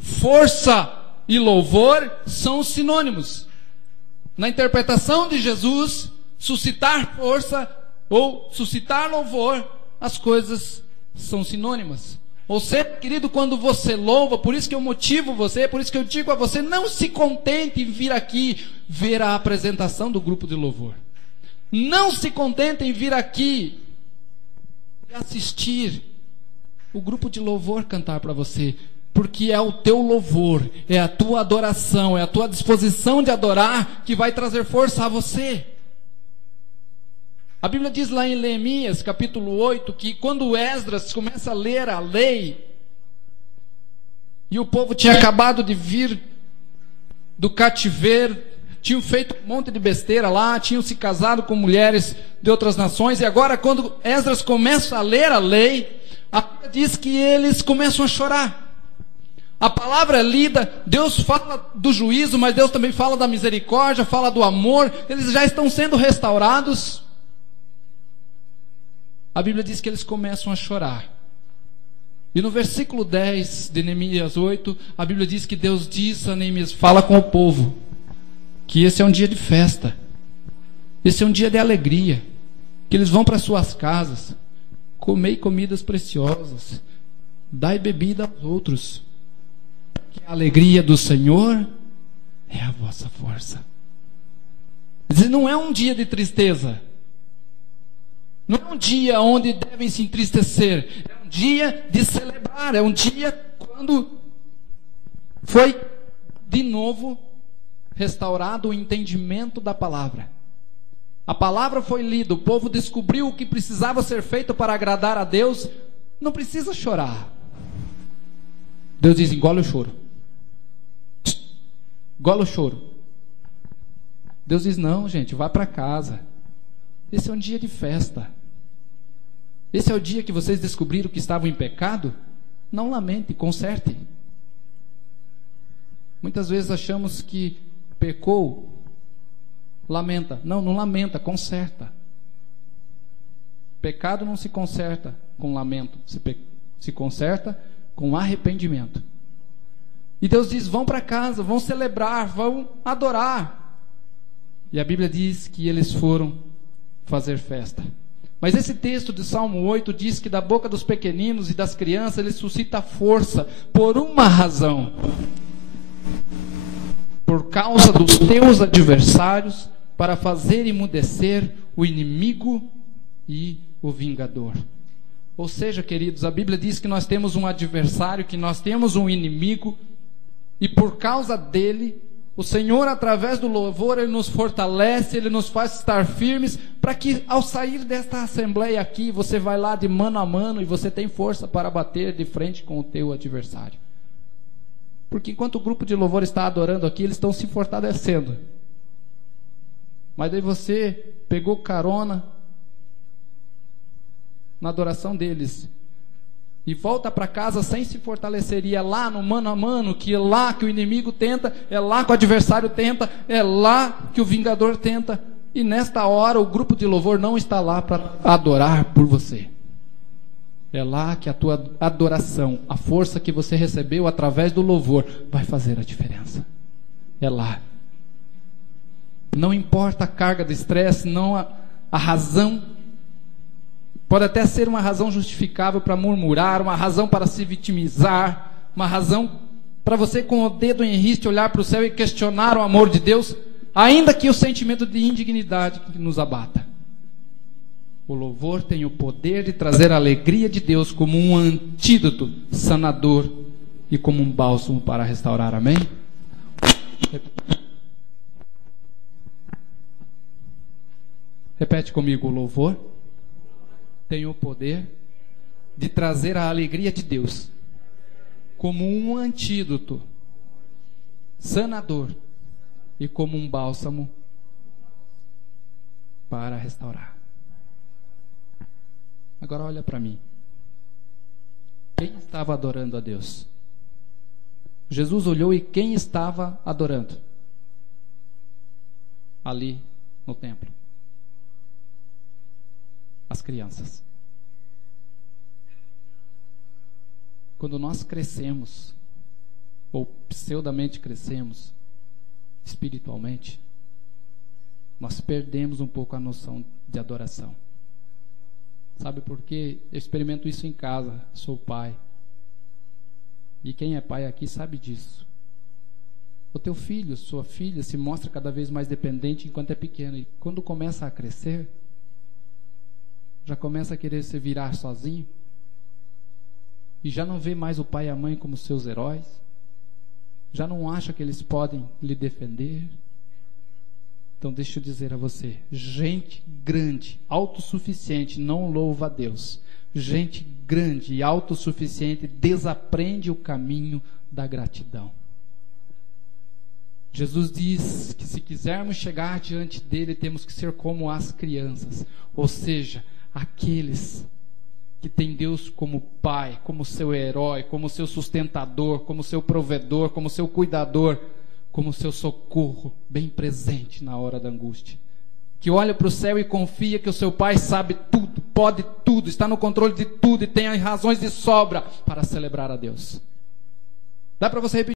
força e louvor são sinônimos. Na interpretação de Jesus, suscitar força ou suscitar louvor, as coisas são sinônimas. Ou seja, querido, quando você louva, por isso que eu motivo você, por isso que eu digo a você, não se contente em vir aqui ver a apresentação do grupo de louvor. Não se contente em vir aqui e assistir o grupo de louvor cantar para você, porque é o teu louvor, é a tua adoração, é a tua disposição de adorar que vai trazer força a você. A Bíblia diz lá em Neemias, capítulo 8, que quando Esdras começa a ler a lei, e o povo tinha acabado de vir do cativeiro, tinham feito um monte de besteira lá, tinham se casado com mulheres de outras nações, e agora quando Esdras começa a ler a lei, a Bíblia diz que eles começam a chorar. A palavra é lida, Deus fala do juízo, mas Deus também fala da misericórdia, fala do amor, eles já estão sendo restaurados. A Bíblia diz que eles começam a chorar. E no versículo 10 de Neemias 8, a Bíblia diz que Deus diz a Neemias: fala com o povo, que esse é um dia de festa, esse é um dia de alegria, que eles vão para suas casas, comei comidas preciosas, dai bebida aos outros, que a alegria do Senhor é a vossa força. Não é um dia de tristeza, não é um dia onde devem se entristecer, é um dia de celebrar, é um dia quando foi de novo restaurado o entendimento da palavra. A palavra foi lida, o povo descobriu o que precisava ser feito para agradar a Deus. Não precisa chorar. Deus diz: engole o choro. Engole o choro. Deus diz: não, gente, vá para casa. Esse é um dia de festa. Esse é o dia que vocês descobriram que estavam em pecado. Não lamente, conserte. Muitas vezes achamos que pecou, lamenta. Não, não lamenta, conserta. Pecado não se conserta com lamento, se conserta com arrependimento. E Deus diz: vão para casa, vão celebrar, vão adorar. E a Bíblia diz que eles foram fazer festa. Mas esse texto de Salmo 8 diz que da boca dos pequeninos e das crianças ele suscita força por uma razão: por causa dos teus adversários, para fazer emudecer o inimigo e o vingador. Ou seja, queridos, a Bíblia diz que nós temos um adversário, que nós temos um inimigo, e por causa dele, o Senhor, através do louvor, Ele nos fortalece, Ele nos faz estar firmes, para que ao sair desta assembleia aqui, você vai lá de mano a mano, e você tem força para bater de frente com o teu adversário. Porque enquanto o grupo de louvor está adorando aqui, eles estão se fortalecendo. Mas daí você pegou carona na adoração deles e volta para casa sem se fortalecer, e é lá no mano a mano, que é lá que o inimigo tenta, é lá que o adversário tenta, é lá que o vingador tenta, e nesta hora o grupo de louvor não está lá para adorar por você. É lá que a tua adoração, a força que você recebeu através do louvor, vai fazer a diferença. É lá. Não importa a carga de estresse, não a razão. Pode até ser uma razão justificável para murmurar, uma razão para se vitimizar, uma razão para você com o dedo em riste olhar para o céu e questionar o amor de Deus, ainda que o sentimento de indignidade que nos abata. O louvor tem o poder de trazer a alegria de Deus como um antídoto sanador e como um bálsamo para restaurar. Amém? Repete comigo: o louvor tem o poder de trazer a alegria de Deus como um antídoto sanador e como um bálsamo para restaurar. Agora olha para mim. Quem estava adorando a Deus? Jesus olhou e quem estava adorando? Ali no templo. As crianças. Quando nós crescemos, ou pseudamente crescemos, espiritualmente, nós perdemos um pouco a noção de adoração. Sabe por quê? Eu experimento isso em casa, sou pai. E quem é pai aqui sabe disso. O teu filho, sua filha, se mostra cada vez mais dependente enquanto é pequeno. E quando começa a crescer, já começa a querer se virar sozinho, e já não vê mais o pai e a mãe como seus heróis, já não acha que eles podem lhe defender. Então deixa eu dizer a você, gente grande, autossuficiente, não louva a Deus. Gente grande e autossuficiente desaprende o caminho da gratidão. Jesus diz que se quisermos chegar diante dele, temos que ser como as crianças, ou seja, aqueles que têm Deus como pai, como seu herói, como seu sustentador, como seu provedor, como seu cuidador, como seu socorro, bem presente na hora da angústia. Que olha para o céu e confia que o seu pai sabe tudo, pode tudo, está no controle de tudo e tem razões de sobra para celebrar a Deus. Dá para você repetir?